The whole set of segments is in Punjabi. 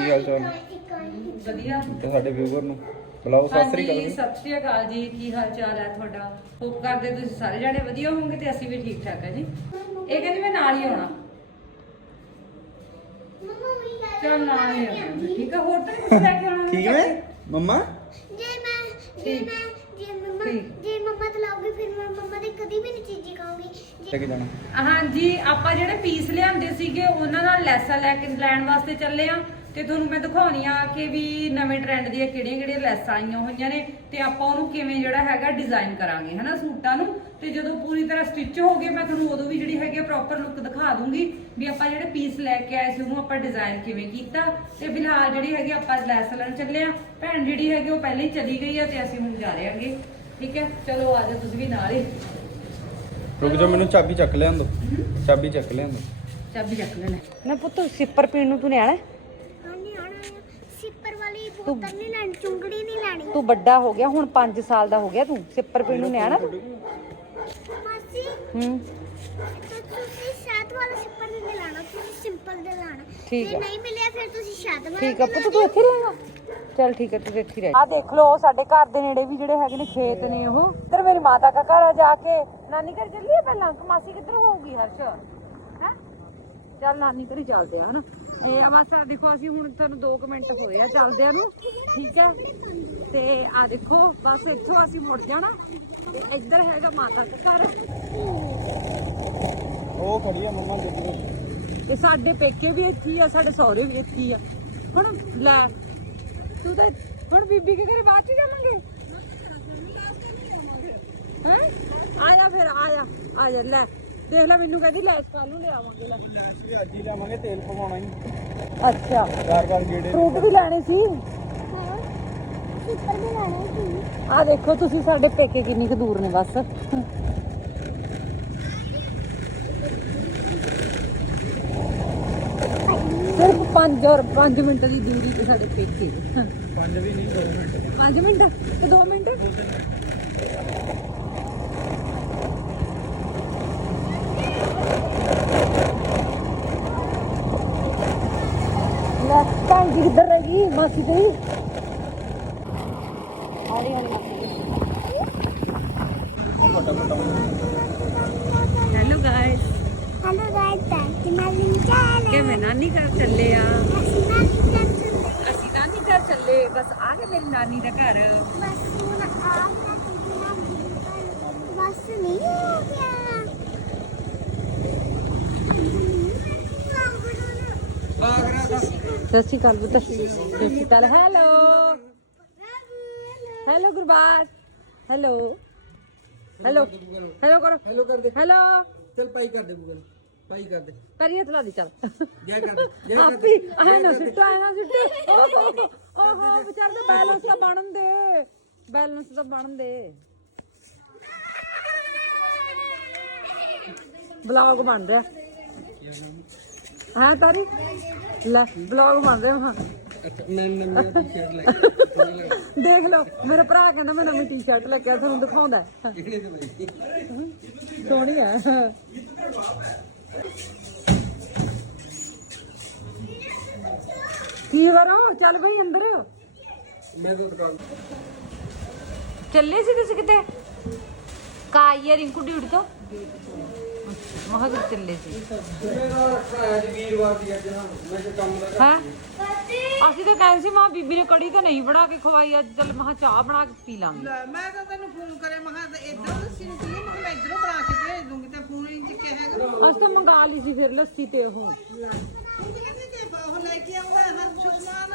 ਕੀ ਹਾਲ ਚਾਲ ਵਧੀਆ। ਤੇ ਸਾਡੇ ਵਿਊਵਰ ਨੂੰ ਬੁਲਾਓ ਸਤਿ ਸ੍ਰੀ ਅਕਾਲ ਹਾਂਜੀ ਜੀ। ਸਤਿ ਸ਼੍ਰੀ ਅਕਾਲ ਜੀ ਕੀ ਹਾਲ ਚਾਲ ਹੈ ਤੁਹਾਡਾ? ਹੋਪ ਕਰਦੇ ਤੁਸੀਂ ਸਾਰੇ ਜਾਣੇ ਵਧੀਆ ਹੋਵੋਗੇ ਤੇ ਅਸੀਂ ਵੀ ਠੀਕ ਠਾਕ ਹੈ ਜੀ। ਇਹ ਕਹਿੰਦੀ ਮੈਂ ਨਾਲ ਹੀ ਆਉਣਾ। ਚਲ ਨਾਲ ਹੀ ਆਉਣਾ ਠੀਕ ਹੈ ਹੋਰ ਤਾਂ ਨੀ ਕੁਛ ਲੈ ਕੇ ਆਉਣਾ ਠੀਕ ਹੈ ਮੰਮਾ? ਜੇ ਮੈਂ ਜੇ ਠੀਕ। ਮੈਂ ਜੇ ਮੰਮਾ ਠੀਕ। ਜੇ ਮੰਮਾ ਤਲਾਉਗੀ ਫਿਰ ਮੈਂ ਮੰਮਾ ਦੀ ਕਦੀ ਵੀ ਨਹੀਂ ਚੀਜ਼ੀ ਖਾਊਂਗੀ। ਲੈ ਕੇ ਜਾਣਾ। ਹਾਂਜੀ ਆਪਾਂ ਜਿਹੜੇ ਪੀਸ ਲਿਆਂਦੇ ਸੀਗੇ ਉਹਨਾਂ ਨਾਲ ਲੈਸਾਂ ਲੈ ਕੇ ਲੈਣ ਵਾਸਤੇ ਚੱਲੇ ਆ ਤੇ ਤੁਹਾਨੂੰ ਮੈਂ ਦਿਖਾਉਣੀ ਆ ਕਿ ਵੀ ਨਵੇਂ ਟ੍ਰੈਂਡ ਦੀਆਂ ਕਿਹੜੀਆਂ ਕਿਹੜੀਆਂ ਲੈਸਾਂ ਆਈਆਂ ਹੋਈਆਂ ਨੇ ਤੇ ਆਪਾਂ ਉਹਨੂੰ ਕਿਵੇਂ ਜਿਹੜਾ ਹੈਗਾ ਡਿਜ਼ਾਈਨ ਕਰਾਂਗੇ ਹਨਾ ਸੂਟਾਂ ਨੂੰ? ਤੇ ਜਦੋਂ ਪੂਰੀ ਤਰ੍ਹਾਂ ਸਟਿਚ ਹੋ ਗਏ ਮੈਂ ਤੁਹਾਨੂੰ ਉਦੋਂ ਵੀ ਜਿਹੜੀ ਹੈਗੀ ਪ੍ਰੋਪਰ ਲੁੱਕ ਦਿਖਾ ਦੂੰਗੀ ਵੀ ਆਪਾਂ ਜਿਹੜੇ ਪੀਸ ਲੈ ਕੇ ਆਏ ਸੀ ਉਹਨੂੰ ਆਪਾਂ ਡਿਜ਼ਾਈਨ ਕਿਵੇਂ ਕੀਤਾ। ਤੇ ਫਿਲਹਾਲ ਜਿਹੜੀ ਹੈਗੀ ਆਪਾਂ ਲੈਸ ਲੈਣ ਚੱਲੇ ਆ। ਭੈਣ ਜਿਹੜੀ ਹੈਗੀ ਉਹ ਪਹਿਲਾਂ ਹੀ ਚਲੀ ਗਈ ਆ ਤੇ ਅਸੀਂ ਹੁਣ ਜਾ ਰਹੇ ਹਾਂਗੇ ਠੀਕ ਹੈ? ਚਲੋ ਆ ਜਾਓ ਤੁਸੀਂ ਵੀ ਨਾਲ ਹੀ। ਰੁਕ ਜਾ ਮੈਨੂੰ ਚਾਬੀ ਚੱਕ ਲਿਆਂ ਦੋ ਚਾਬੀ ਚੱਕ ਲਿਆਂ ਦੋ ਚਾਬੀ ਚੱਕ ਲੈਣਾ। ਨਾ ਪੁੱਤ ਸਿੱਪਰ ਪੀਣ ਨੂੰ ਤੂੰ ਨੇ ਆਣਾ ਸਿੱਪਰ ਵਾਲੀ ਬੋਤਲ ਨਹੀਂ ਲੈਣੀ ਚੁੰਗੜੀ ਨਹੀਂ ਲੈਣੀ। ਤੂੰ ਵੱਡਾ ਹੋ ਗਿਆ ਹੁਣ 5 ਸਾਲ ਦਾ ਹੋ ਗਿਆ ਤੂੰ। ਸਿੱਪਰ ਪੀਣ ਨੂੰ ਨਿਆਣਾ ਤੂੰ? ਮਾਸੀ ਹੂੰ। ਤੇ ਤੁਸੀਂ ਸ਼ਾਦ ਵਾਲਾ ਸਿੱਪਰ ਨਹੀਂ ਲੈਣਾ ਤੁਸੀਂ ਸਿੰਪਲ ਦੇ ਲੈਣਾ ਠੀਕ ਜੇ ਹੈ। ਨਹੀਂ ਮਿਲਿਆ ਫਿਰ ਤੁਸੀਂ ਸ਼ਾਦ ਵਾਲਾ ਠੀਕ ਆ ਪੁੱਤ ਤੂੰ ਇੱਥੇ ਰਹੇਗਾ ਚੱਲ ਠੀਕ ਹੈ ਤੂੰ ਇੱਥੇ ਰਹਿ ਆ ਦੇਖ ਲਓ ਸਾਡੇ ਘਰ ਦੇ ਨੇੜੇ ਵੀ ਜਿਹੜੇ ਹੈਗੇ ਨੇ ਖੇਤ ਨੇ ਉਹ। ਇੱਧਰ ਮੇਰੀ ਮਾਤਾ ਦਾ ਘਰ ਆ ਜਾ ਕੇ। ਨਾਨੀ ਘਰ ਚੱਲੀਏ ਪਹਿਲਾਂ? ਕਿ ਮਾਸੀ ਕਿੱਧਰ ਹੋਊਗੀ ਹਰਸ਼? ਚੱਲ ਨਾਨੀ ਘਰ ਹੀ ਚੱਲਦੇ ਆ ਹਨਾ? ਇਹ ਆ ਬਸ ਆ ਦੇਖੋ ਅਸੀਂ ਹੁਣ ਤੁਹਾਨੂੰ 2 ਮਿੰਟ ਹੋਏ ਆ ਚੱਲਦਿਆਂ ਨੂੰ ਠੀਕ ਹੈ ਤੇ ਆ ਦੇਖੋ ਬਸ ਇੱਥੋਂ ਅਸੀਂ ਮੁੜ ਜਾਣਾ। ਤੇ ਇੱਧਰ ਹੈਗਾ ਮਾਤਾ ਦਾ ਘਰ। ਉਹ ਖੜੀ ਆ ਮੰਮਾ ਦੇਖੋ ਤੇ ਸਾਡੇ ਪੇਕੇ ਵੀ ਇੱਥੇ ਆ ਸਾਡੇ ਸਹੁਰੇ ਵੀ ਇੱਥੇ ਆ। ਹੁਣ ਲੈ ਤੂੰ ਤਾਂ ਹੁਣ ਬੀਬੀ ਕੇ ਘਰੇ ਬਾਅਦ ਚ ਜਾਵਾਂਗੇ? ਹੈ? ਆ ਜਾ ਫਿਰ ਆ ਜਾ ਆ ਜਾ ਲੈ। ਦੇਖ ਲੈ ਮੈਨੂੰ ਕਹਿੰਦੀ ਲੈ ਕੱਲ ਨੂੰ ਲਿਆਵਾਂਗੇ ਲੈ। ਅਸੀਂ ਅੱਜ ਹੀ ਜਾਵਾਂਗੇ ਤੇਲ ਪਵਾਉਣਾ ਹੀ। ਅੱਛਾ। ਚਾਰ ਵਾਰ ਗੇੜੇ ਫਰੂਟ ਵੀ ਲੈਣੇ ਸੀ? ਸਿੱਪਰ ਵੀ ਲੈਣਾ ਸੀ ਆ ਦੇਖੋ ਤੁਸੀਂ ਸਾਡੇ ਪੇਕੇ ਕਿੰਨੀ ਕੁ ਦੂਰ ਨੇ ਬਸ। ਸਿਰਫ 5 ਔਰ 5 ਮਿੰਟ ਦੀ ਦੂਰੀ ਤੇ ਸਾਡੇ ਪੇਕੇ। ਪੰਜ ਵੀ ਨਹੀਂ ਦੋ ਮਿੰਟ। 5 ਮਿੰਟ ਤੇ 2 ਮਿੰਟ? ਜੀ ਕਿੱਧਰ ਰਹਿ ਗਈ? ਮਾਸੀ ਤੇ ਹੌਲੀ ਹੌਲੀ hello guys hello guys to my channel ਕਿ ਮੈਂ ਨਾਨੀ ਘਰ ਚੱਲੇ ਆ। ਅਸੀਂ ਨਾਨੀ ਘਰ ਚੱਲੇ ਬਸ ਆ ਗਏ ਮੇਰੀ ਨਾਨੀ ਦਾ ਘਰ। ਬਸ ਹੁਣ ਆ ਗਿਆ ਬਸ ਨਹੀਂ ਹੋ ਗਿਆ। ਸਤਿ ਸ਼੍ਰੀ ਅਕਾਲ ਬੁੱਤ ਸਤਿ ਸ਼੍ਰੀ ਅਕਾਲ hello hello Gurbaj hello hello hello ਕਰੋ ਹੈਲੋ ਕਰ ਦੇ ਹੈਲੋ ਚਲ ਪਾਈ ਕਰ ਦੇ ਗੂਗਲ ਪਾਈ ਕਰ ਦੇ ਪਰੀਏ ਤਲਾ ਦੀ ਚੱਲ ਜੈ ਕਰ ਦੇ ਜੈ ਕਰ ਆਪੀ ਦੇ ਆਏ ਨਾ ਸਿੱਟੋ ਆਏ ਨਾ ਸਿੱਟੋ ਓਹੋ ਓਹੋ ਵਿਚਾਰ ਦਾ ਬੈਲੈਂਸ ਤਾਂ ਬਣਨ ਦੇ ਬੈਲੈਂਸ ਤਾਂ ਬਣਨ ਦੇ ਬਲੌਗ ਬਣ ਰਿਹਾ ਹਾਂ ਤਾਰੀ? ਲੈ ਬਲੌਗ ਬਣ ਰਿਹਾ ਹਾਂ ਮੈਂ ਮੈਂ ਟੀ-ਸ਼ਰਟ ਲੈ ਦੇਖ ਲਓ ਮੇਰਾ ਭਰਾ ਕਹਿੰਦਾ ਮੈਂ ਨਵੀਂ ਟੀ-ਸ਼ਰਟ ਲੈ ਕੇ ਆਇਆ, ਤੁਹਾਨੂੰ ਦਿਖਾਉਂਦਾ ਸੋਹਣੀ ਹੈ। ਕੀ ਕਰਾਂ ਚੱਲ ਬਈ ਅੰਦਰ। ਮੈਂ ਤਾਂ ਦੁਕਾਨ ਚੱਲੇ ਸੀ ਤੁਸੀਂ ਕਿਤੇ? ਕਾਈਆ ਰਿੰਕੂ ਡਿਊਟੀ ਤੋਂ ਮਹਾਂ ਕਿਤੇ ਚੱਲੇ ਸੀ। ਹੈ? ਅਸੀਂ ਤਾਂ ਕਹਿੰਦੇ ਸੀ ਮਾਂ ਬੀਬੀ ਨੇ ਕੜੀ ਤਾਂ ਨਹੀਂ ਬਣਾ ਕੇ ਖਵਾਈ ਅੱਜ ਚੱਲ ਮਹਾਂ ਚਾਹ ਬਣਾ ਕੇ ਪੀ ਲਾਂਗੇ। ਲੈ, ਮੈਂ ਤਾਂ ਤੈਨੂੰ ਫੋਨ ਕਰੇ ਮੈਂ ਕਿਹਾ ਇਧਰੋਂ ਦੱਸੀ ਨੂੰ ਕੀ ਮੈਂ ਇਧਰੋਂ ਬਣਾ ਕੇ ਭੇਜ ਦੂੰਗੀ ਤੇ ਫੋਨ ਨਹੀਂ ਚੱਕਿਆ ਹੈਗਾ। ਅਸੀਂ ਤਾਂ ਮੰਗਾ ਲਈ ਸੀ ਫਿਰ ਲੱਸੀ ਤੇ ਉਹ। ਤੂੰ ਕਹਿੰਦੀ ਤੇ ਉਹ ਲੈ ਕੇ ਆਉਂਦਾ ਹਰ ਸੁਸਮਾਨ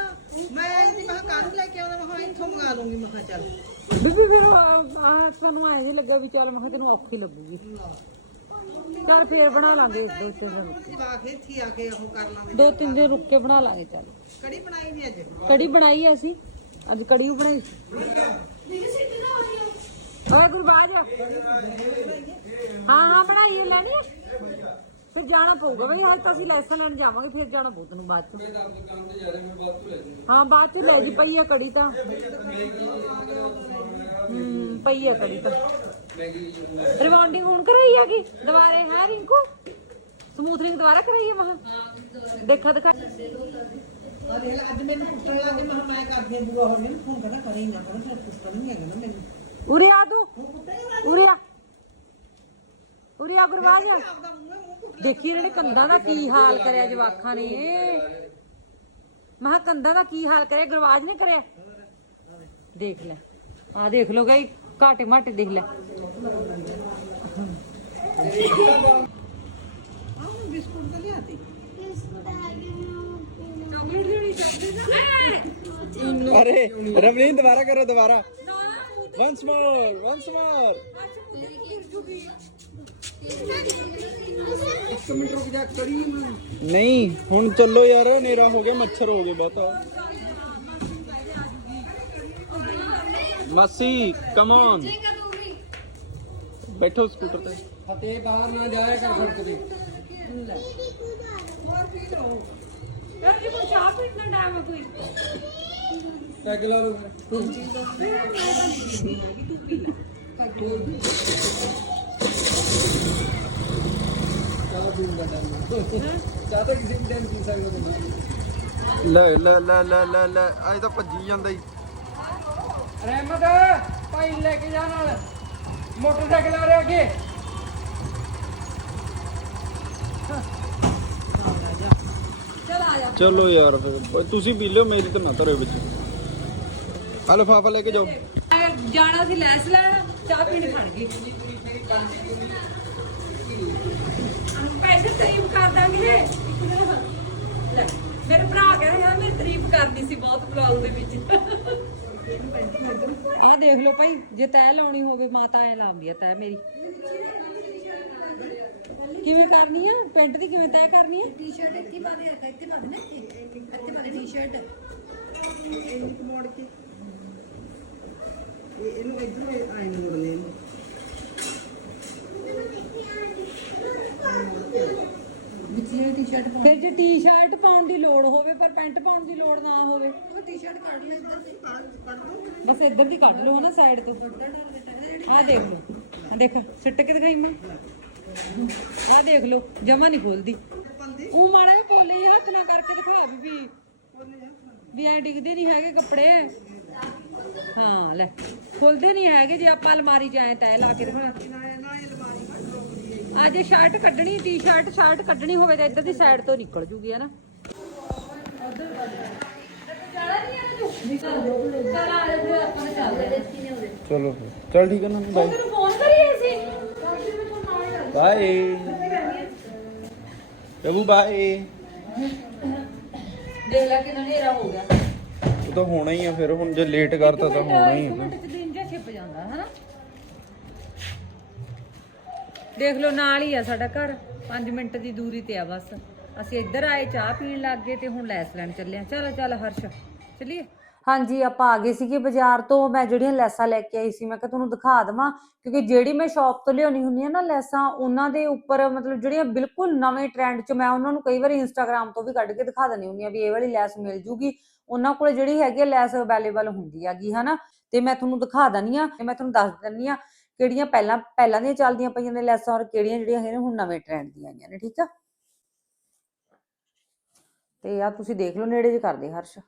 ਮੈਂ ਇਹਦੀ ਮੈਂ ਕਿਹਾ ਕਾਹਨੂੰ ਲੈ ਕੇ ਆਉਂਦਾ ਮੈਂ ਕਿਹਾ ਇੱਥੋਂ ਮੰਗਾ ਲੂੰਗੀ ਮੈਂ ਕਿਹਾ ਚੱਲ। ਬੀਬੀ ਫਿਰ ਸਾਨੂੰ ਐਂ ਨੀ ਲੱਗਾ ਵੀ ਚੱਲ ਮੈਂ ਕਿਹਾ ਤੈਨੂੰ ਔਖੀ ਲੱਗੂਗੀ। ਚੱਲ ਫੇਰ ਬਣਾ ਲਾਂਗੇ ਦੋ ਤਿੰਨ ਦਿਨ ਜਵਾਕ ਇੱਥੇ ਆ ਕੇ ਉਹ ਕਰ ਲਾਂਗੇ। ਦੋ ਤਿੰਨ ਦਿਨ ਰੁੱਕ ਕੇ ਬਣਾ ਲਾਂਗੇ ਚੱਲ। ਕੜੀ ਬਣਾਈ ਨਹੀਂ ਅੱਜ? ਕੜੀ ਬਣਾਈ ਐ ਅਸੀਂ। ਅੱਜ ਕੜੀ ਓ ਬਣਾਈ ਓਏ ਗੁਰਬਾਜ ਹਾਂ ਹਾਂ ਬਣਾਈ ਐ ਲੈਣੀ ਐ ਫਿਰ ਜਾਣਾ ਪਊਗਾ ਬਈ ਅੱਜ ਤਾਂ ਅਸੀਂ ਲੈਸਨ ਲੈਣ ਜਾਵਾਂਗੇ, ਫਿਰ ਜਾਣਾ ਬੁੱਧ ਨੂੰ ਬਾਅਦ ਚ। ਹਾਂ, ਬਾਅਦ ਚ ਲੈ ਜੀ, ਪਈ ਐ ਕੜੀ ਤਾਂ। ਹੂੰ, ਪਈ ਐ ਕੜੀ ਤਾਂ। ਰਿਵਾਉਂਡਿੰਗ ਹੁਣ ਕਰਾਈ ਆ ਦੁਬਾਰੇ, ਹੈ ਰਿੰਕੂ? ਸਮੂਥਨਿੰਗ ਦੁਬਾਰਾ ਕਰਾਈ ਹੈ ਮਹਾ ਦੇਖਾ ਦਿਖਾ। ਅਰੇ ਅੱਜ ਮੈਨੂੰ ਕੁੱਟਣ ਲੱਗੇ ਮੈਂ ਮੈਂ ਕਰਦੇ ਬੂਆ ਹੋ ਮੈਨੂੰ ਫੋਨ ਕਰਦਾ ਕਰੇ ਨਾ ਕਰੇ ਫਿਰ ਕੁੱਟਣ ਨਹੀਂ ਹੈਗਾ ਨਾ ਮੈਨੂੰ ਉਰੇ ਆ ਤੂੰ। ਉਰੇ ਆ। ਉਰੇ ਆ ਗੁਰਵਾਜ ਦੇਖੀ ਇਹਨਾਂ ਨੇ ਕੰਧਾਂ ਦਾ ਕੀ ਹਾਲ ਕਰਿਆ ਜਵਾਖਾਂ ਨੇ। ਮਹਾ ਕੰਧਾਂ ਦਾ ਕੀ ਹਾਲ ਕਰਿਆ ਗੁਰਵਾਜ ਨੇ ਕਰਿਆ। ਦੇਖ ਲੈ। ਆ ਦੇਖ ਲੋ ਗਈ, ਘਾਟੇ ਮਾਟੇ ਦੇਖ ਲੈ। ਆਹ ਬਿਸਕੁਟ ਤਾਂ ਲਿਆਤੀ ਇਸ ਦਾ ਹੈਗੇ ਨੂੰ ਪੀਣਾ ਚਾਕਲੇਟ ਜਿਹੜੀ ਅਰੇ ਰਵਲੀਨ ਦੁਬਾਰਾ ਕਰੋ, ਦੁਬਾਰਾ। ਵਨਸ ਮੋਰ ਵਨਸ ਮੋਰ ਇੱਕ ਮਿੰਟ ਰੁਕ ਨਹੀਂ ਹੁਣ ਚੱਲੋ ਯਾਰ ਹਨੇਰਾ ਹੋ ਗਿਆ ਮੱਛਰ ਹੋ ਗਏ ਬਹੁਤਾ ਮਾਸੀ ਕਮ ਔਨ ਬੈਠੋ ਸਕੂਟਰ ਤੇ ਫਤਿਹ ਬਾਹਰ ਨਾ ਜਾਇਆ ਕਰ ਸੜਕ ਤੇ ਯਾਰ ਜੀ ਕੋਈ ਚਾਹ ਪੀਣ ਦਾ ਟਾਈਮ ਹੈ ਕੋਈ ਟੈਗ ਲਾ ਲਓ ਫਿਰ ਚਾਹ ਪੀਣ ਦਾ ਟਾਈਮ ਚਾਹ ਤਾਂ ਕਿਸੇ ਵੀ ਟਾਈਮ ਪੀ ਸਕਦਾ ਬੰਦਾ ਲੈ ਲੈ ਲੈ ਲੈ ਲੈ ਲੈ ਅੱਜ ਤਾਂ ਭੱਜੀ ਜਾਂਦਾ ਹੀ ਰਹਿਮਤ ਭਾਈ ਲੈ ਕੇ ਜਾ ਨਾਲ। ਮੋਟਰਸਾਈਕਲ ਆ ਰਿਹਾ ਅੱਗੇ। ਚਲ ਆ ਜਾ ਚਲੋ ਯਾਰ ਫਿਰ ਤੁਸੀਂ ਪੀ ਲਿਓ ਮੇਰੀ ਤਾਂ ਨਾ ਧਰੇ ਵਿੱਚ। ਆ ਲਿਫਾਫਾ ਲੈ ਕੇ ਜਾਓ। ਜਾਣਾ ਸੀ ਲੈਸ ਲੈਣ ਚਾਹ ਪੀਣ ਖੜ ਗਈ। ਤਾਰੀਫ ਕਰ ਦਾਂਗੇ। ਲੈ ਮੇਰੇ ਭਰਾ ਕਹਿੰਦੇ ਯਾਰ ਮੇਰੀ ਤਾਰੀਫ ਕਰਦੀ ਸੀ ਬਹੁਤ ਬਲੌਗ ਦੇ ਵਿੱਚ। ਇਹ ਦੇਖ ਲਓ ਭਾਈ ਜੇ ਤੈ ਲਾਉਣੀ ਹੋਵੇ ਮਾਤਾ ਐ ਲਾਉਂਦੀ ਆ ਤੈ ਮੇਰੀ। ਕਿਵੇਂ ਕਰਨੀ ਆ? ਪੈਂਟ ਦੀ ਕਿਵੇਂ ਤੈ ਕਰਨੀ ਆ? ਟੀ-ਸ਼ਰਟ ਇੱਥੇ ਪਾ ਦੇ ਇੱਥੇ ਪਾ ਦੇ ਨਾ ਇੱਥੇ। ਇੱਥੇ ਪਾ ਦੇ ਟੀ-ਸ਼ਰਟ ਇਹਨੂੰ ਮੋੜ ਕੇ ਇਹ ਇਹਨੂੰ ਇਧਰੋਂ ਆਏ ਮੋੜ ਲੈ ਟੀ-ਸ਼ਰਟ ਪਾ ਫਿਰ ਜੇ ਟੀ-ਸ਼ਰਟ ਪਾਉਣ ਦੀ ਲੋੜ ਹੋਵੇ ਪਰ ਪੈਂਟ ਪਾਉਣ ਦੀ ਲੋੜ ਨਾ ਹੋਵੇ। ਉਹ ਟੀ-ਸ਼ਰਟ ਕੱਢ ਲੈ ਇੱਧਰ ਦੀ ਕੱਢ ਦੋ ਬਸ ਇੱਧਰ ਦੀ ਕੱਢ ਲਓ ਨਾ ਸਾਈਡ ਤੋਂ। ਆਹ ਦੇਖ ਲਓ ਆਹ ਦੇਖ ਸਿੱਟ ਕੇ ਦਿਖਾਈ ਮੈਂ। ਆਹ ਦੇਖ ਲਓ ਜਮਾ ਨਹੀਂ ਖੋਲਦੀ। ਉਹ ਮਾੜਾ ਜਿਹਾ ਕੋਲੇ ਜਿਹੇ ਹੱਥ ਨਾਲ ਕਰਕੇ ਦਿਖਾ ਵੀ ਵੀ। ਵੀ ਐ ਡਿੱਗਦੇ ਨਹੀਂ ਹੈਗੇ ਕੱਪੜੇ। ਹਾਂ ਲੈ ਖੁੱਲਦੇ ਨਹੀਂ ਹੈਗੇ ਜੇ ਆਪਾਂ ਅਲਮਾਰੀ 'ਚ ਐ ਤੈ ਲਾ ਕੇ ਦਿਖਾ। ਆ ਜੇ ਸ਼ਰਟ ਕੱਢਣੀ ਟੀ-ਸ਼ਰਟ ਸ਼ਰਟ ਕੱਢਣੀ ਹੋਵੇ ਤਾਂ ਇੱਧਰ ਦੀ ਸਾਈਡ ਤੋਂ ਨਿਕਲ ਜੂਗੀ ਹੈ ਨਾ? ਚਲ ਆ ਜਾ ਫਿਰ। ਚਲੋ ਠੀਕ ਹੈ ਨਾ ਬਾਏ ਤੈਨੂੰ ਫੋਨ ਕਰੀਏ ਸੀ? ਬਾਏ। ਪ੍ਰਭੂ ਬਾਏ। ਦੇਖ ਲੈ ਕਿੰਨਾ ਹਨੇਰਾ ਹੋ ਗਿਆ। ਉਹ ਤਾਂ ਹੋਣਾ ਹੀ ਆ ਫਿਰ ਹੁਣ ਜੇ ਲੇਟ ਕਰਤਾ ਤਾਂ ਹੋਣਾ ਹੀ ਆ ਚ ਦਿਨ ਜਿਹਾ ਛਿਪ ਜਾਂਦਾ ਹਨਾ ਦੇਖ ਲਓ, ਨਾਲ ਹੀ ਆ ਸਾਡਾ ਘਰ। 5 ਮਿੰਟ ਦੀ ਦੂਰੀ ਤੇ ਆ ਬਸ। ਅਸੀਂ ਇੱਧਰ ਆਏ, ਚਾਹ ਪੀਣ ਲੱਗ ਗਏ ਤੇ ਹੁਣ ਲੈਸ ਲੈਣ ਚੱਲੇ ਆ। ਚੱਲ ਚੱਲ ਹਰਸ਼, ਚੱਲੀਏ? ਹਾਂਜੀ, ਆਪਾਂ ਆ ਗਏ ਸੀਗੇ ਬਾਜ਼ਾਰ ਤੋਂ। ਮੈਂ ਜਿਹੜੀਆਂ ਲੈਸਾਂ ਲੈ ਕੇ ਆਈ ਸੀ, ਮੈਂ ਕਿਹਾ ਤੁਹਾਨੂੰ ਦਿਖਾ ਦਵਾਂ। ਕਿਉਂਕਿ ਜਿਹੜੀ ਮੈਂ ਸ਼ਾਪ ਤੋਂ ਲਿਆਉਣੀ ਹੁੰਦੀ ਆ ਨਾ ਲੈਸਾਂ, ਉਹਨਾਂ ਦੇ ਉੱਪਰ ਮਤਲਬ ਜਿਹੜੀਆਂ ਬਿਲਕੁਲ ਨਵੇਂ ਟ੍ਰੈਂਡ 'ਚ ਮੈਂ ਉਹਨਾਂ ਨੂੰ ਕਈ ਵਾਰੀ ਇੰਸਟਾਗ੍ਰam ਤੋਂ ਵੀ ਕੱਢ ਕੇ ਦਿਖਾ ਦਿੰਦੀ ਹੁੰਦੀ ਆ ਵੀ ਇਹ ਵਾਲੀ ਲੈਸ ਮਿਲ ਜੂਗੀ। ਉਹਨਾਂ ਕੋਲ ਜਿਹੜੀ ਹੈਗੀ ਆ, ਲੈਸ ਅਵੇਲੇਬਲ ਹੁੰਦੀ ਹੈਗੀ, ਹਨਾ? ਤੇ ਮੈਂ ਤੁਹਾਨੂੰ ਦਿਖਾ ਦਨੀ ਆ, ਤੇ ਮੈਂ ਤੁਹਾਨੂੰ ਦੱਸ ਦਿੰਨੀ ਆ ਕਿਹੜੀਆਂ ਪਹਿਲਾਂ ਪਹਿਲਾਂ ਦੀਆਂ ਚੱਲਦੀਆਂ ਪਈਆਂ ਨੇ ਲੈਸਾਂ ਔਰ ਕਿਹੜੀਆਂ ਜਿਹੜੀਆਂ ਹੈਗੀਆਂ ਹੁਣ ਨਵੇਂ ਟ੍ਰੈਂਡ ਦੀਆਂ ਆਈਆਂ ਨੇ, ਠੀਕ ਆ? ਤੇ ਆ ਤੁਸੀਂ ਦੇਖ ਲਓ ਨੇੜੇ ਜੇ ਕਰਦੇ ਹਰਸ਼।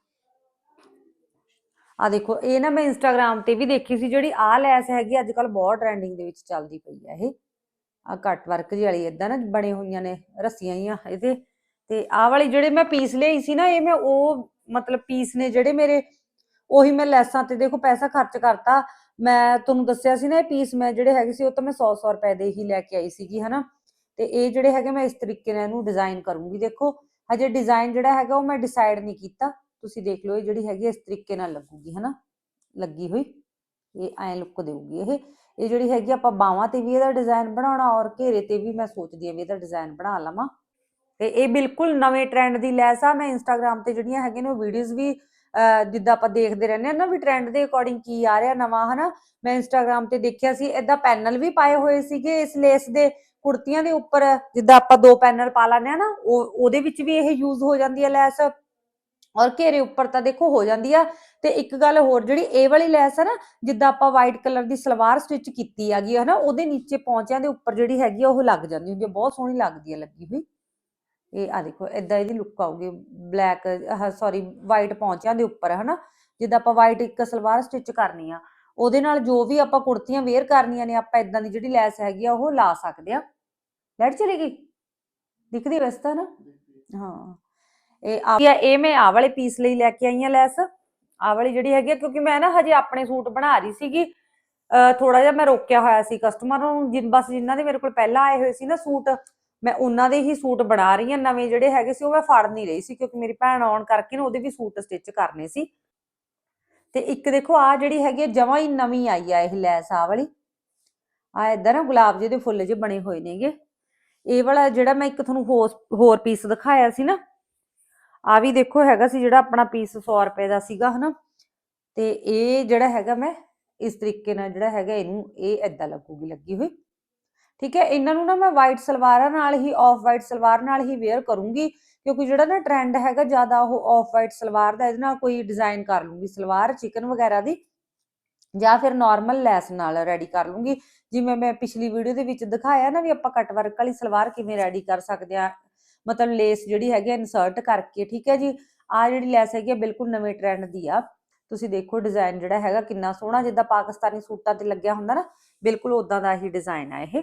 ਆ ਦੇਖੋ, ਇਹ ਨਾ ਮੈਂ ਇੰਸਟਾਗ੍ਰam ਤੇ ਵੀ ਦੇਖੀ ਸੀ ਜਿਹੜੀ ਆ ਲੈਸ ਹੈਗੀ ਅੱਜ ਕੱਲ ਬਹੁਤ ਟ੍ਰੈਂਡਿੰਗ ਦੇ ਵਿੱਚ ਚੱਲਦੀ ਪਈ ਆ ਇਹ। ਆ ਕੱਟ ਵਰਕ ਜੀ ਵਾਲੀ ਇਦਾਂ ਨਾ ਬਣੇ ਹੋਈਆਂ ਨੇ, ਰੱਸੀਆਂ ਹੀ ਆ ਇਹਦੇ। ਤੇ ਆਹ ਵਾਲੀ ਜਿਹੜੇ ਮੈਂ ਪੀਸ ਲਈ ਸੀ ਨਾ, ਇਹ ਮੈਂ ਉਹ ਮਤਲਬ ਪੀਸ ਨੇ ਜਿਹੜੇ ਮੇਰੇ ਉਹੀ ਮੈਂ ਲੈਸਾਂ ਤੇ ਦੇਖੋ ਪੈਸਾ ਖਰਚ ਕਰਤਾ। ਮੈਂ ਤੁਹਾਨੂੰ ਦੱਸਿਆ ਸੀ ਨਾ ਇਹ ਪੀਸ ਮੈਂ ਜਿਹੜੇ ਹੈਗੇ ਸੀ ਉਹ ਤਾਂ ਮੈਂ 100 100 ਰੁਪਏ ਦੇ ਹੀ ਲੈ ਕੇ ਆਈ ਸੀਗੀ, ਹਨਾ? ਤੇ ਇਹ ਜਿਹੜੇ ਹੈਗੇ ਮੈਂ ਇਸ ਤਰੀਕੇ ਨਾਲ ਇਹਨੂੰ ਡਿਜ਼ਾਈਨ ਕਰੂੰਗੀ, ਦੇਖੋ। ਹਜੇ ਡਿਜ਼ਾਈਨ ਜਿਹੜਾ ਹੈਗਾ ਉਹ ਮੈਂ ਡਿਸਾਈਡ ਨਹੀਂ ਕੀਤਾ। ਤੁਸੀਂ ਦੇਖ ਲਓ ਇਹ ਜਿਹੜੀ ਹੈਗੀ ਇਸ ਤਰੀਕੇ ਨਾਲ ਲੱਗੂਗੀ, ਹਨਾ? ਲੱਗੀ ਹੋਈ। ਇਹ ਐ ਲੁੱਕ ਦੇਊਗੀ ਇਹ। ਇਹ ਜਿਹੜੀ ਹੈਗੀ ਆਪਾਂ ਬਾਹਾਂ ਤੇ ਵੀ ਇਹਦਾ ਡਿਜ਼ਾਈਨ ਬਣਾਉਣਾ ਔਰ ਘੇਰੇ ਤੇ ਵੀ ਮੈਂ ਸੋਚਦੀ ਆ ਵੀ ਇਹਦਾ ਡਿਜ਼ਾਈਨ ਬਣਾ ਲਵਾਂ। ਤੇ ਇਹ ਬਿਲਕੁਲ ਨਵੇਂ ਟ੍ਰੈਂਡ ਦੀ ਲੈਸ ਆ। ਮੈਂ ਇੰਸਟਾਗ੍ਰam ਤੇ ਜਿਹੜੀਆਂ ਹੈਗੀਆਂ ਨੇ ਉਹ ਵੀਡੀਓਜ਼ ਵੀ ਜਿੱਦਾਂ ਆਪਾਂ ਦੇਖਦੇ ਰਹਿੰਦੇ ਆ ਨਾ ਵੀ ਟ੍ਰੈਂਡ ਦੇ ਅਕੋਰਡਿੰਗ ਕੀ ਆ ਰਿਹਾ ਨਵਾਂ, ਹਨਾ? ਮੈਂ ਇੰਸਟਾਗ੍ਰam ਤੇ ਦੇਖਿਆ ਸੀ, ਏਦਾਂ ਪੈਨਲ ਵੀ ਪਾਏ ਹੋਏ ਸੀਗੇ ਇਸ ਲੇਸ ਦੇ ਕੁੜਤੀਆਂ ਦੇ ਉੱਪਰ, ਜਿੱਦਾਂ ਆਪਾਂ ਦੋ ਪੈਨਲ ਪਾ ਲੈਂਦੇ ਆ ਨਾ, ਉਹ, ਉਹਦੇ ਵਿੱਚ ਵੀ ਇਹ ਯੂਜ਼ ਹੋ ਜਾਂਦੀ ਹੈ ਲੈਸ ਔਰ ਘੇਰੇ ਉੱਪਰ ਤਾਂ ਦੇਖੋ ਹੋ ਜਾਂਦੀ ਆ। ਤੇ ਇੱਕ ਗੱਲ ਹੋਰ ਜਿਹੜੀ ਇਹ ਵਾਲੀ ਲੈਸ ਹੈ ਨਾ, ਜਿੱਦਾਂ ਆਪਾਂ ਵਾਈਟ ਕਲਰ ਦੀ ਸਲਵਾਰ ਸਟਿਚ ਕੀਤੀ ਹੈਗੀ ਹੈ ਨਾ ਉਹਦੇ ਨੀਚੇ ਪੌਂਚਿਆਂ ਦੇ ਉੱਪਰ ਜਿਹੜੀ ਹੈਗੀ ਆ, ਉਹ ਲੱਗ ਜਾਂਦੀ ਹੁੰਦੀ ਹੈ ਬਹੁਤ ਸੋਹਣੀ ਲੱਗਦੀ ਹੈ ਲੱਗੀ ਹੋਈ। ਇਹ ਆ ਦੇਖੋ ਇਦਾਂ ਇਹਦੀ ਲੁੱਕ ਆਊਗੀ ਬਲੈਕ ਸੌਰੀ ਵਾਈਟ ਪੌਂਚਿਆਂ ਦੇ ਉੱਪਰ, ਹਨਾ? ਜਿੱਦਾਂ ਆਪਾਂ ਵਾਈਟ ਇੱਕ ਸਲਵਾਰ ਸਟਿਚ ਕਰਨੀ ਆ, ਉਹਦੇ ਨਾਲ ਜੋ ਵੀ ਆਪਾਂ ਕੁੜਤੀਆਂ ਵੇਅਰ ਕਰਨੀਆਂ ਨੇ, ਆਪਾਂ ਇਦਾਂ ਦੀ ਜਿਹੜੀ ਲੈਸ ਹੈਗੀ ਆ, ਉਹ ਲਾ ਸਕਦੇ ਆ। ਲੈਟ ਚਲੀ ਗਈ? ਦਿਖਦੀ ਵੈਸੇ ਨਾ ਹਾਂ। ਇਹ ਆ ਇਹ ਮੈਂ ਆਹ ਵਾਲੇ ਪੀਸ ਲਈ ਲੈ ਕੇ ਆਈ ਆ ਲੈਸ। ਆ ਵਾਲੀ ਜਿਹੜੀ ਹੈਗੀ ਆ, ਕਿਉਂਕਿ ਮੈਂ ਨਾ ਹਜੇ ਆਪਣੇ ਸੂਟ ਬਣਾ ਰਹੀ ਸੀਗੀ ਥੋੜਾ ਜਿਹਾ ਮੈਂ ਰੋਕਿਆ ਹੋਇਆ ਸੀ ਕਸਟਮਰ ਨੂੰ, ਜਿਨ, ਬਸ ਜਿਨ੍ਹਾਂ ਦੇ ਮੇਰੇ ਕੋਲ ਪਹਿਲਾਂ ਆਏ ਹੋਏ ਸੀ ਨਾ ਸੂਟ ਮੈਂ ਉਹਨਾਂ ਦੇ ਹੀ ਸੂਟ ਬਣਾ ਰਹੀ ਹਾਂ, ਨਵੇਂ ਜਿਹੜੇ ਹੈਗੇ ਸੀ ਉਹ ਮੈਂ ਫੜ ਨਹੀਂ ਰਹੀ ਸੀ ਕਿਉਂਕਿ ਮੇਰੀ ਭੈਣ ਆਉਣ ਕਰਕੇ ਨਾ ਉਹਦੇ ਵੀ ਸੂਟ ਸਟਿਚ ਕਰਨੇ ਸੀ। ਤੇ ਇੱਕ ਦੇਖੋ ਆ ਜਿਹੜੀ ਹੈਗੀ ਆ, ਜਮਾਂ ਹੀ ਨਵੀਂ ਆਈ ਆ ਇਹ ਲੈਸ ਆ ਵਾਲੀ। ਆ ਇਧਰ ਨਾ ਗੁਲਾਬ ਜਿਹੇ ਦੇ ਫੁੱਲ ਜਿਹੇ ਬਣੇ ਹੋਏ ਨੇਗੇ। ਇਹ ਵਾਲਾ ਜਿਹੜਾ ਮੈਂ ਇੱਕ ਤੁਹਾਨੂੰ ਹੋਰ ਹੋਰ ਪੀਸ ਦਿਖਾਇਆ ਸੀ ਨਾ ਆ ਵੀ ਦੇਖੋ ਹੈਗਾ ਸੀ ਜਿਹੜਾ ਆਪਣਾ ਪੀਸ 100 ਰੁਪਏ ਦਾ ਸੀਗਾ, ਹਨਾ। ਤੇ ਇਹ ਜਿਹੜਾ ਹੈਗਾ ਮੈਂ, ਇਸ ਤਰੀਕੇ ਨਾਲ ਜਿਹੜਾ ਹੈਗਾ ਇਹਨੂੰ, ਇਹ ਏਦਾਂ ਲੱਗੂਗੀ, ਲੱਗੀ ਹੋਈ। ਠੀਕ ਹੈ, ਇਹਨਾਂ ਨੂੰ ਨਾ ਮੈਂ ਵਾਈਟ ਸਲਵਾਰਾਂ ਨਾਲ ਹੀ ਆਫ ਵਾਈਟ ਸਲਵਾਰ ਨਾਲ ਹੀ ਵੇਅਰ ਕਰੂੰਗੀ, ਕਿਉਂਕਿ ਜਿਹੜਾ ਨਾ ਟ੍ਰੈਂਡ ਹੈਗਾ ਜ਼ਿਆਦਾ ਉਹ ਆਫ ਵਾਈਟ ਸਲਵਾਰ ਦਾ, ਇਹਦੇ ਨਾਲ ਕੋਈ ਡਿਜ਼ਾਈਨ ਕਰ ਲੂੰਗੀ, ਸਲਵਾਰ ਚਿਕਨ ਵਗੈਰਾ ਦੀ, ਜਾਂ ਫਿਰ ਨਾਰਮਲ ਲੈਸ ਨਾਲ ਰੈਡੀ ਕਰ ਲੂੰਗੀ। ਜਿਵੇਂ ਮੈਂ ਪਿਛਲੀ ਵੀਡੀਓ ਦੇ ਵਿੱਚ ਦਿਖਾਇਆ ਨਾ ਵੀ ਆਪਾਂ ਕੱਟ ਵਰਕ ਵਾਲੀ ਸਲਵਾਰ ਕਿਵੇਂ ਰੈਡੀ ਕਰ ਸਕਦੇ ਆ ਮਤਲਬ ਲੇਸ ਜਿਹੜੀ ਹੈਗੀ ਇਨਸਰਟ ਕਰਕੇ, ਠੀਕ ਹੈ ਜੀ? ਆ ਜਿਹੜੀ ਲੈਸ ਹੈਗੀ ਆ, ਬਿਲਕੁਲ ਨਵੇਂ ਟ੍ਰੈਂਡ ਦੀ ਆ। ਤੁਸੀਂ ਦੇਖੋ ਡਿਜ਼ਾਈਨ ਜਿਹੜਾ ਹੈਗਾ ਕਿੰਨਾ ਸੋਹਣਾ, ਜਿੱਦਾਂ ਪਾਕਿਸਤਾਨੀ ਸੂਟਾਂ ਤੇ ਲੱਗਿਆ ਹੁੰਦਾ ਨਾ, ਬਿਲਕੁਲ ਉਦਾਂ ਦਾ ਹੀ ਡਿਜ਼ਾਈਨ ਆ ਇਹ।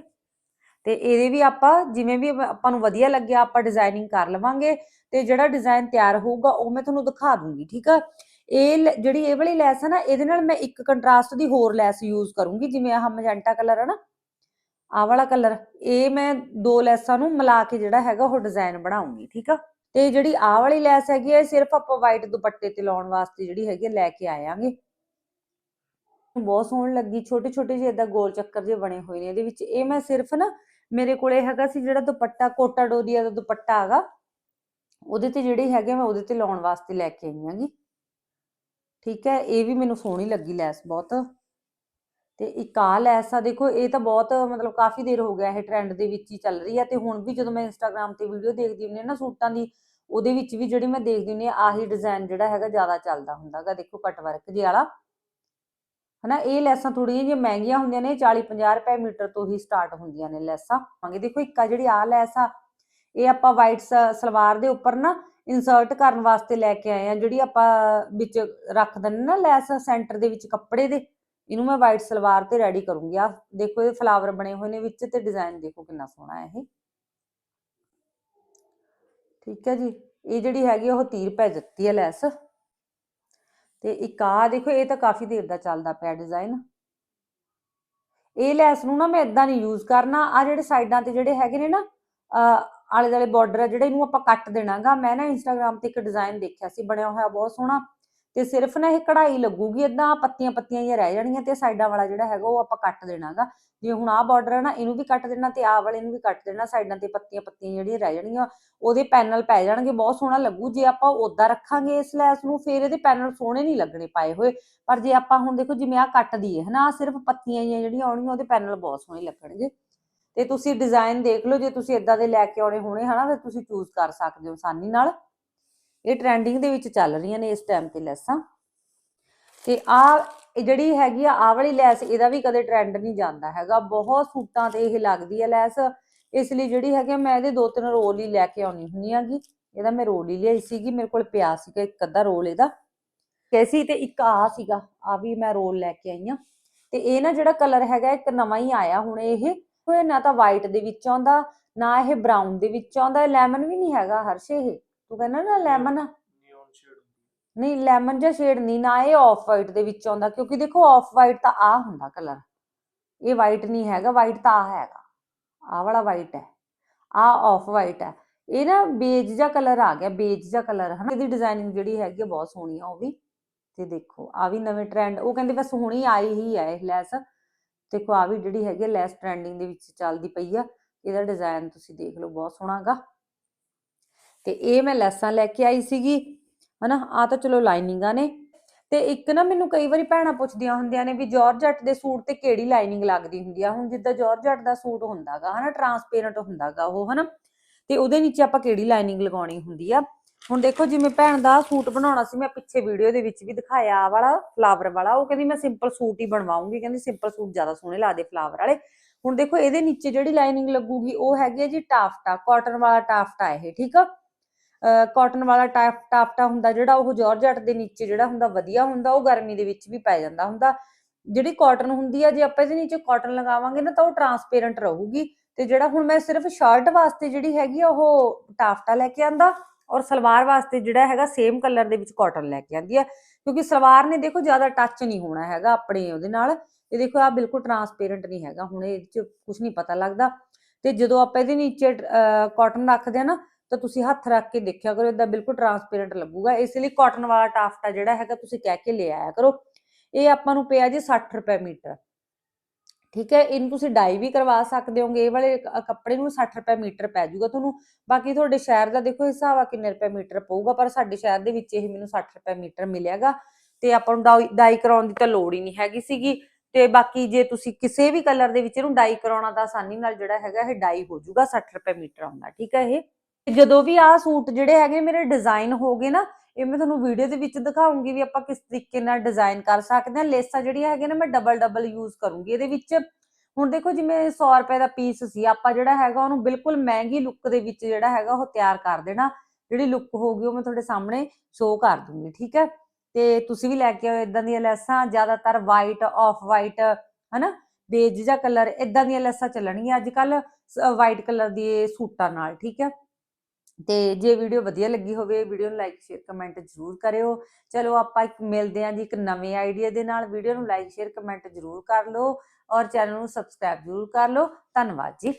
ਤੇ ਇਹਦੇ ਵੀ ਆਪਾਂ ਜਿਵੇਂ ਵੀ ਆਪਾਂ ਨੂੰ ਵਧੀਆ ਲੱਗਿਆ, ਆਪਾਂ ਡਿਜ਼ਾਈਨਿੰਗ ਕਰ ਲਵਾਂਗੇ ਤੇ ਜਿਹੜਾ ਡਿਜ਼ਾਈਨ ਤਿਆਰ ਹੋਊਗਾ, ਉਹ ਮੈਂ ਤੁਹਾਨੂੰ ਦਿਖਾ ਦੂੰਗੀ, ਠੀਕ ਆ? ਇਹ ਜਿਹੜੀ ਇਹ ਵਾਲੀ ਲੈਸ ਹੈ ਨਾ, ਇਹਦੇ ਨਾਲ ਮੈਂ ਇੱਕ ਕੰਟਰਾਸਟ ਦੀ ਹੋਰ ਲੈਸ ਯੂਜ਼ ਕਰੂੰਗੀ, ਜਿਵੇਂ ਆਹ ਮੈਜੈਂਟਾ ਕਲਰ ਹੈ ਨਾ, ਆਹ ਵਾਲਾ ਕਲਰ ਇਹ ਮੈਂ ਦੋ ਲੈਸਾਂ ਨੂੰ ਮਿਲਾ ਕੇ ਜਿਹੜਾ ਹੈਗਾ ਉਹ ਡਿਜ਼ਾਈਨ ਬਣਾਉਂਗੀ, ਠੀਕ ਆ? ਤੇ ਜਿਹੜੀ ਆਹ ਵਾਲੀ ਲੈਸ ਹੈਗੀ ਹੈ ਇਹ ਸਿਰਫ ਆਪਾਂ ਵਾਈਟ ਦੁਪੱਟੇ ਤੇ ਲਾਉਣ ਵਾਸਤੇ ਜਿਹੜੀ ਹੈਗੀ ਹੈ ਲੈ ਕੇ ਆਵਾਂਗੇ ਬਹੁਤ ਸੋਹਣ ਲੱਗੀ ਛੋਟੇ ਛੋਟੇ ਜਿਹੇ ਇਦਾਂ ਗੋਲ ਚੱਕਰ ਜਿਹੇ ਬਣੇ ਹੋਏ ਨੇ, ਇਹਦੇ ਵਿੱਚ ਇਹ ਮੈਂ ਸਿਰਫ ਨਾ ਮੇਰੇ ਕੋਲੇ ਹੈਗਾ ਸੀ ਜਿਹੜਾ ਦੁਪੱਟਾ, ਕੋਟਾ ਡੋਰੀਆ ਦਾ ਦੁਪੱਟਾ ਹੈਗਾ। ਉਹਦੇ ਤੇ ਜਿਹੜੇ ਹੈਗੇ ਮੈਂ ਉਹਦੇ ਤੇ ਲਾਉਣ ਵਾਸਤੇ ਲੈ ਕੇ ਆਈ ਆਂਗੀ ਠੀਕ ਹੈ, ਇਹ ਵੀ ਮੈਨੂੰ ਸੋਹਣੀ ਲੱਗੀ ਲੈਸ ਬਹੁਤ। ਤੇ ਇੱਕ ਆ ਲੈਸ ਆ, ਦੇਖੋ ਇਹ ਤਾਂ ਬਹੁਤ ਮਤਲਬ ਕਾਫੀ ਦੇਰ ਹੋ ਗਿਆ ਇਹ ਟ੍ਰੈਂਡ ਦੇ ਵਿੱਚ ਹੀ ਚੱਲ ਰਹੀ ਹੈ ਤੇ ਹੁਣ ਵੀ ਜਦੋਂ ਮੈਂ ਇੰਸਟਾਗ੍ਰam ਤੇ ਵੀਡੀਓ ਦੇਖਦੀ ਹੁੰਦੀ ਆ ਨਾ ਸੂਟਾਂ ਦੀ, ਉਹਦੇ ਵਿੱਚ ਵੀ ਜਿਹੜੀ ਮੈਂ ਦੇਖਦੀ ਹੁੰਦੀ ਹਾਂ ਆਹੀ ਡਿਜ਼ਾਈਨ ਜਿਹੜਾ ਹੈਗਾ ਜ਼ਿਆਦਾ ਚੱਲਦਾ ਹੁੰਦਾਗਾ ਦੇਖੋ ਕਟ ਵਰਕ ਜਿਹੇ ਵਾਲਾ। ਹਨਾ, ਇਹ ਲੈਸਾਂ ਥੋੜੀਆਂ ਜਿਹੀਆਂ ਮਹਿੰਗੀਆਂ ਹੁੰਦੀਆਂ ਨੇ 40 50 ਰੁਪਏ ਮੀਟਰ ਤੋਂ ਹੀ ਸਟਾਰਟ ਹੁੰਦੀਆਂ ਨੇ ਲੈਸਾਂ। ਮੰਗੇ ਦੇਖੋ, ਇੱਕ ਆ ਜਿਹੜੀ ਆ ਲੈਸ ਆ, ਇਹ ਆਪਾਂ ਵਾਈਟ ਸਲਵਾਰ ਦੇ ਉੱਪਰ ਨਾ ਇਨਸਰਟ ਕਰਨ ਵਾਸਤੇ ਲੈ ਕੇ ਆਏ ਆ, ਜਿਹੜੀ ਆਪਾਂ ਵਿੱਚ ਰੱਖ ਦਿੰਦੇ ਨਾ ਲੈਸ ਸੈਂਟਰ ਦੇ ਵਿੱਚ ਕੱਪੜੇ ਦੇ, ਇਹਨੂੰ ਮੈਂ ਵਾਈਟ ਸਲਵਾਰ ਤੇ ਰੈਡੀ ਕਰੂੰਗੀ। ਆ ਦੇਖੋ, ਇਹ ਫਲਾਵਰ ਬਣੇ ਹੋਏ ਨੇ ਵਿੱਚ ਤੇ ਡਿਜ਼ਾਈਨ ਦੇਖੋ ਕਿੰਨਾ ਸੋਹਣਾ ਹੈ ਇਹ। ਠੀਕ ਹੈ ਜੀ, ਇਹ ਜਿਹੜੀ ਹੈਗੀ ਆ, ਉਹ 30 ਰੁਪਏ ਦਿੱਤੀ ਹੈ ਲੈਸ। ਤੇ ਇੱਕ ਆ ਦੇਖੋ, ਇਹ ਤਾਂ ਕਾਫੀ ਦੇਰ ਦਾ ਚੱਲਦਾ ਪਿਆ ਡਿਜ਼ਾਈਨ ਇਹ ਲੈਸ ਨੂੰ ਨਾ ਮੈਂ ਇਦਾਂ ਨਹੀਂ ਯੂਜ਼ ਕਰਨਾ। ਆ ਜਿਹੜੇ ਸਾਈਡਾਂ ਤੇ ਜਿਹੜੇ ਹੈਗੇ ਨੇ ਨਾ ਆਲੇ ਦੁਆਲੇ ਬਾਰਡਰ ਆ, ਜਿਹੜੇ ਇਹਨੂੰ ਆਪਾਂ ਕੱਟ ਦੇਣਾਗਾ। ਮੈਂ ਨਾ ਇੰਸਟਾਗ੍ਰam ਤੇ ਇੱਕ ਡਿਜ਼ਾਈਨ ਦੇਖਿਆ ਸੀ, ਬਣਿਆ ਹੋਇਆ, ਬਹੁਤ ਸੋਹਣਾ। ਤੇ ਸਿਰਫ ਨਾ ਇਹ ਕਢਾਈ ਲੱਗੂਗੀ ਇਦਾਂ ਪੱਤੀਆਂ ਪੱਤੀਆਂ ਹੀ ਰਹਿ ਜਾਣੀਆਂ ਤੇ ਸਾਈਡਾਂ ਵਾਲਾ ਜਿਹੜਾ ਹੈਗਾ ਉਹ ਆਪਾਂ ਕੱਟ ਦੇਣਾਗਾ। ਜਿਵੇਂ ਹੁਣ ਆਹ ਬਾਰਡਰ ਹੈ ਨਾ, ਇਹਨੂੰ ਵੀ ਕੱਟ ਦੇਣਾ ਤੇ ਆਹ ਵਾਲੇ ਨੂੰ ਵੀ ਕੱਟ ਦੇਣਾ, ਸਾਈਡਾਂ ਤੇ ਪੱਤੀਆਂ ਪੱਤੀਆਂ ਜਿਹੜੀਆਂ ਰਹਿ ਜਾਣਗੀਆਂ, ਉਹਦੇ ਪੈਨਲ ਪੈ ਜਾਣਗੇ, ਬਹੁਤ ਸੋਹਣਾ ਲੱਗੂ। ਜੇ ਆਪਾਂ ਉਦਾਂ ਰੱਖਾਂਗੇ ਇਸ ਲੈਸ ਨੂੰ, ਫੇਰ ਇਹਦੇ ਪੈਨਲ ਸੋਹਣੇ ਨਹੀਂ ਲੱਗਣੇ ਪਾਏ ਹੋਏ। ਪਰ ਜੇ ਆਪਾਂ ਹੁਣ ਦੇਖੋ ਜਿਵੇਂ ਆਹ ਕੱਟ ਦਈਏ, ਹਨਾ ਸਿਰਫ ਪੱਤੀਆਂ ਹੀ ਜਿਹੜੀਆਂ ਆਉਣਗੀਆਂ, ਉਹਦੇ ਪੈਨਲ ਬਹੁਤ ਸੋਹਣੇ ਲੱਗਣਗੇ। ਤੇ ਤੁਸੀਂ ਡਿਜ਼ਾਈਨ ਦੇਖ ਲਓ, ਜੇ ਤੁਸੀਂ ਇਦਾਂ ਦੇ ਲੈ ਕੇ ਆਉਣੇ ਹੋਣੇ, ਹਨਾ, ਫਿਰ ਤੁਸੀਂ ਚੂਜ਼ ਕਰ ਸਕਦੇ ਹੋ ਆਸਾਨੀ ਨਾਲ। ਇਹ ਟ੍ਰੈਂਡਿੰਗ ਦੇ ਵਿੱਚ ਚੱਲ ਰਹੀਆਂ ਨੇ ਇਸ ਟਾਈਮ ਤੇ ਲੈਸਾਂ। ਤੇ ਆ ਜਿਹੜੀ ਹੈਗੀ ਆ ਆ ਵਾਲੀ ਲੈਸ ਇਹਦਾ ਵੀ ਕਦੇ ਟ੍ਰੈਂਡ ਨਹੀਂ ਜਾਂਦਾ ਹੈਗਾ। ਬਹੁਤ ਸੂਟਾਂ ਤੇ ਇਹ ਲੱਗਦੀ ਹੈ ਲੈਸ। ਇਸ ਲਈ ਜਿਹੜੀ ਹੈਗੀ ਆ, ਮੈਂ ਇਹਦੇ ਦੋ ਤਿੰਨ ਰੋਲ ਹੀ ਲੈ ਕੇ ਆਉਣੀ ਹੁੰਦੀ ਆਗੀ ਇਹਦਾ ਮੈਂ ਰੋਲ ਹੀ ਲਿਆਈ ਸੀਗੀ ਮੇਰੇ ਕੋਲ ਪਿਆ ਸੀਗਾ ਇੱਕ ਅੱਧਾ ਰੋਲ ਇਹਦਾ। ਕੈਸੀ ਤੇ ਇੱਕ ਆ ਸੀਗਾ ਆ ਵੀ ਮੈਂ ਰੋਲ ਲੈ ਕੇ ਆਈ ਆ। ਤੇ ਇਹ ਨਾ ਜਿਹੜਾ ਕਲਰ ਹੈਗਾ ਇੱਕ ਨਵਾਂ ਹੀ ਆਇਆ ਹੁਣ ਇਹ। ਉਹ ਨਾ ਤਾਂ ਵਾਈਟ ਦੇ ਵਿੱਚ ਆਉਂਦਾ ਨਾ ਇਹ ਬਰਾਊਨ ਦੇ ਵਿੱਚ ਆਉਂਦਾ ਲੈਮਨ ਵੀ ਨਹੀਂ ਹੈਗਾ ਹਰਸ਼ੇ ਇਹ। ਤੂੰ ਕਹਿੰਦਾ ਨਾ ਲੈਮਨ ਨਹੀਂ ਲੈਮਨ ਜਾਂ ਸ਼ੇਡ ਨਹੀਂ ਨਾ ਇਹ ਆਫ ਵਾਈਟ ਦੇ ਵਿੱਚ ਆਉਂਦਾ ਕਿਉਂਕਿ ਦੇਖੋ ਆਫ ਵਾਈਟ ਤਾਂ ਆ ਹੁੰਦਾ ਕਲਰ ਇਹ ਵਾਈਟ ਨਹੀਂ ਹੈਗਾ ਵਾਈਟ ਤਾਂ ਆ ਹੈਗਾ। ਆ ਵਾਲਾ ਵਾਈਟ ਹੈ। ਆ ਆਫ ਵਾਈਟ ਹੈ। ਇਹ ਨਾ ਬੇਜ ਜਿਹਾ ਕਲਰ ਆ ਗਿਆ ਬੇਜ ਜਿਹਾ ਕਲਰ ਹੈ ਇਹਦੀ ਡਿਜ਼ਾਈਨਿੰਗ ਜਿਹੜੀ ਹੈਗੀ ਬਹੁਤ ਸੋਹਣੀ ਆ ਉਹ ਵੀ। ਤੇ ਦੇਖੋ ਆ ਵੀ ਨਵੇਂ ਟ੍ਰੈਂਡ ਉਹ ਕਹਿੰਦੇ ਬਸ ਹੁਣੀ ਆਈ ਹੀ ਹੈ ਇਹ ਲੈਸ। ਦੇਖੋ ਆ ਵੀ ਜਿਹੜੀ ਹੈਗੀ ਲੈਸ ਟ੍ਰੈਂਡਿੰਗ ਦੇ ਵਿੱਚ ਚੱਲਦੀ ਪਈ ਆ। ਇਹਦਾ ਡਿਜ਼ਾਈਨ ਤੁਸੀਂ ਦੇਖ ਲਓ ਬਹੁਤ ਸੋਹਣਾ ਹੈਗਾ। ਤੇ ਇਹ ਮੈਂ ਲੈਸਾਂ ਲੈ ਕੇ ਆਈ ਸੀਗੀ, ਹਨਾ ਆ ਤਾਂ ਚਲੋ ਲਾਈਨਿੰਗਾਂ ਨੇ। ਤੇ ਇੱਕ ਨਾ ਮੈਨੂੰ ਕਈ ਵਾਰੀ ਭੈਣਾਂ ਪੁੱਛਦੀਆਂ ਹੁੰਦੀਆਂ ਨੇ ਵੀ ਜਾਰਜਟ ਦੇ ਸੂਟ ਤੇ ਕਿਹੜੀ ਲਾਈਨਿੰਗ ਲੱਗਦੀ ਹੁੰਦੀ ਆ? ਹੁਣ ਜਿੱਦਾਂ ਜਾਰਜਟ ਦਾ ਸੂਟ ਹੁੰਦਾਗਾ, ਹਨਾ ਟਰਾਂਸਪੇਰੈਂਟ ਹੁੰਦਾਗਾ ਉਹ, ਹਨਾ। ਤੇ ਉਹਦੇ ਨੀਚੇ ਆਪਾਂ ਕਿਹੜੀ ਲਾਈਨਿੰਗ ਲਗਾਉਣੀ ਹੁੰਦੀ ਆ? ਹੁਣ ਦੇਖੋ, ਜਿਵੇਂ ਭੈਣ ਦਾ ਸੂਟ ਬਣਾਉਣਾ ਸੀ, ਮੈਂ ਪਿੱਛੇ ਵੀਡੀਓ ਦੇ ਵਿੱਚ ਵੀ ਦਿਖਾਇਆ ਆ ਵਾਲਾ ਫਲਾਵਰ ਵਾਲਾ। ਉਹ ਕਹਿੰਦੀ ਮੈਂ ਸਿੰਪਲ ਸੂਟ ਹੀ ਬਣਵਾਉਂਗੀ, ਕਹਿੰਦੀ ਸਿੰਪਲ ਸੂਟ ਜ਼ਿਆਦਾ ਸੋਹਣੇ ਲੱਗਦੇ ਫਲਾਵਰ ਵਾਲੇ। ਹੁਣ ਦੇਖੋ, ਇਹਦੇ ਨੀਚੇ ਜਿਹੜੀ ਲਾਈਨਿੰਗ ਲੱਗੂਗੀ, ਉਹ ਹੈਗੀ ਹੈ ਜੀ ਟਾਫਟਾ ਕਾਟਨ ਵਾਲਾ ਟਾਫਟਾ ਇਹ, ਠੀਕ ਆ? ਕਾਟਨ ਵਾਲਾ ਟਾਫਟਾ ਹੁੰਦਾ ਜਿਹੜਾ ਉਹ ਜਾਰਜਟ ਦੇ ਨੀਚੇ ਜਿਹੜਾ ਹੁੰਦਾ ਵਧੀਆ ਹੁੰਦਾ, ਉਹ ਗਰਮੀ ਦੇ ਵਿੱਚ ਵੀ ਪੈ ਜਾਂਦਾ ਹੁੰਦਾ। ਜਿਹੜੀ ਕਾਟਨ ਹੁੰਦੀ ਆ, ਜੇ ਆਪਾਂ ਇਹਦੇ ਨੀਚੇ ਕਾਟਨ ਲਗਾਵਾਂਗੇ ਨਾ ਤਾਂ ਉਹ ਟਰਾਂਸਪੇਰੈਂਟ ਰਹੂਗੀ ਤੇ ਜਿਹੜਾ ਹੁਣ ਮੈਂ ਸਿਰਫ ਸ਼ਰਟ ਵਾਸਤੇ ਜਿਹੜੀ ਹੈਗੀ ਆ, ਉਹ ਟਾਫਟਾ ਲੈ ਕੇ ਆਂਦਾ ਔਰ ਸਲਵਾਰ ਵਾਸਤੇ ਜਿਹੜਾ ਹੈਗਾ ਸੇਮ ਕਲਰ ਦੇ ਵਿੱਚ ਕਾਟਨ ਲੈ ਕੇ ਆਂਦੀ ਆ। ਕਿਉਂਕਿ ਸਲਵਾਰ ਨੇ ਦੇਖੋ ਜ਼ਿਆਦਾ ਟੱਚ ਨਹੀਂ ਹੋਣਾ ਹੈਗਾ ਆਪਣੇ ਉਹਦੇ ਨਾਲ ਤੇ ਦੇਖੋ ਆ ਬਿਲਕੁਲ ਟਰਾਂਸਪੇਰੈਂਟ ਨਹੀਂ ਹੈਗਾ, ਹੁਣ ਇਹ ਚ ਕੁਝ ਨਹੀਂ ਪਤਾ ਲੱਗਦਾ। ਤੇ ਜਦੋਂ ਆਪਾਂ ਇਹਦੇ ਨੀਚੇ ਕਾਟਨ ਰੱਖਦੇ ਆ ਨਾ ਤਾਂ ਤੁਸੀਂ ਹੱਥ ਰੱਖ ਕੇ ਦੇਖਿਆ ਕਰੋ ਇਦਾਂ ਬਿਲਕੁਲ ਟਰਾਂਸਪੇਰੈਂਟ ਲੱਗੂਗਾ। ਇਸ ਲਈ ਕਾਟਨ ਵਾਲਾ ਟਾਫਟਾ ਜਿਹੜਾ ਹੈਗਾ ਤੁਸੀਂ ਕਹਿ ਕੇ ਲੈ ਆਇਆ ਕਰੋ। ਇਹ ਆਪਾਂ ਨੂੰ ਪਿਆ ਜੀ 60 ਰੁਪਏ ਮੀਟਰ। ਠੀਕ ਹੈ, ਇਹਨੂੰ ਤੁਸੀਂ ਡਾਈ ਵੀ ਕਰਵਾ ਸਕਦੇ ਹੋਗੇ। ਇਹ ਵਾਲੇ ਕੱਪੜੇ ਨੂੰ 60 ਰੁਪਏ ਮੀਟਰ ਪੈ ਜਾਊਗਾ ਤੁਹਾਨੂੰ। ਬਾਕੀ ਤੁਹਾਡੇ ਸ਼ਹਿਰ ਦਾ ਦੇਖੋ ਹਿਸਾਬ ਆ ਕਿੰਨੇ ਰੁਪਏ ਮੀਟਰ ਪਊਗਾ, ਪਰ ਸਾਡੇ ਸ਼ਹਿਰ ਦੇ ਵਿੱਚ ਇਹ ਮੈਨੂੰ 60 ਰੁਪਏ ਮੀਟਰ ਮਿਲਿਆਗਾ। ਤੇ ਆਪਾਂ ਨੂੰ ਡਾਈ ਡਾਈ ਕਰਾਉਣ ਦੀ ਤਾਂ ਲੋੜ ਹੀ ਨਹੀਂ ਹੈਗੀ ਸੀਗੀ। ਤੇ ਬਾਕੀ ਜੇ ਤੁਸੀਂ ਕਿਸੇ ਵੀ ਕਲਰ ਦੇ ਵਿੱਚ ਇਹਨੂੰ ਡਾਈ ਕਰਾਉਣਾ ਤਾਂ ਆਸਾਨੀ ਨਾਲ ਜਿਹੜਾ ਹੈਗਾ ਇਹ ਡਾਈ ਹੋ ਜਾਊਗਾ 60 ਰੁਪਏ ਮੀਟਰ ਆਉਂਦਾ। ਠੀਕ ਹੈ ਇਹ? ਜਦੋਂ ਵੀ ਆਹ ਸੂਟ ਜਿਹੜੇ ਹੈਗੇ ਮੇਰੇ ਡਿਜ਼ਾਈਨ ਗਏ ਨਾ, ਇਹ ਮੈਂ ਤੁਹਾਨੂੰ ਵੀਡੀਓ ਦੇ ਵਿੱਚ ਦਿਖਾਉਂਗੀ ਵੀ ਆਪਾਂ ਕਿਸ ਤਰੀਕੇ ਨਾਲ ਡਿਜ਼ਾਈਨ ਕਰ ਸਕਦੇ ਹਾਂ। ਲੇਸਾਂ ਜਿਹੜੀਆਂ ਹੈਗੀਆਂ ਨੇ ਮੈਂ ਡਬਲ ਡਬਲ ਯੂਜ਼ ਕਰੂੰਗੀ। ਇਹਦੇ ਵਿੱਚ ਹੁਣ ਦੇਖੋ ਜਿਵੇਂ 100 ਰੁਪਏ ਦਾ ਪੀਸ ਸੀ, ਆਪਾਂ ਜਿਹੜਾ ਹੈਗਾ ਉਹਨੂੰ ਬਿਲਕੁਲ ਮਹਿੰਗੀ ਲੁੱਕ ਦੇ ਵਿੱਚ ਜਿਹੜਾ ਹੈਗਾ ਉਹ ਤਿਆਰ ਕਰ ਦੇਣਾ। ਜਿਹੜੀ ਲੁੱਕ ਹੋਊਗੀ ਉਹ ਮੈਂ ਤੁਹਾਡੇ ਸਾਹਮਣੇ ਸ਼ੋਅ ਕਰ ਦੂੰਗੀ, ਠੀਕ ਹੈ? ਤੇ ਤੁਸੀਂ ਵੀ ਲੈ ਕੇ ਆਓ ਇਦਾਂ ਦੀਆਂ ਲੈਸਾਂ, ਜ਼ਿਆਦਾਤਰ ਵਾਈਟ ਆਫ ਵਾਈਟ ਹਨਾ? ਬੇਜ ਜਿਹਾ ਕਲਰ ਇਦਾਂ ਦੀਆਂ ਲੈਸਾਂ ਚੱਲਣਗੀਆਂ ਅੱਜ ਕੱਲ ਵਾਈਟ ਕਲਰ ਦੀ ਸੂਟਾਂ ਨਾਲ, ਠੀਕ ਹੈ? ਤੇ ਜੇ ਵੀਡੀਓ ਵਧੀਆ ਲੱਗੀ ਹੋਵੇ, ਵੀਡੀਓ ਨੂੰ ਲਾਈਕ ਸ਼ੇਅਰ ਕਮੈਂਟ ਜ਼ਰੂਰ ਕਰਿਓ। ਚਲੋ, ਆਪਾਂ ਇੱਕ ਮਿਲਦੇ ਹਾਂ ਜੀ ਇੱਕ ਨਵੇਂ ਆਈਡੀਆ ਦੇ ਨਾਲ। ਵੀਡੀਓ ਨੂੰ ਲਾਈਕ ਸ਼ੇਅਰ ਕਮੈਂਟ ਜ਼ਰੂਰ ਕਰ ਲਓ ਔਰ ਚੈਨਲ ਨੂੰ ਸਬਸਕ੍ਰਾਈਬ ਜ਼ਰੂਰ ਕਰ ਲਓ। ਧੰਨਵਾਦ ਜੀ।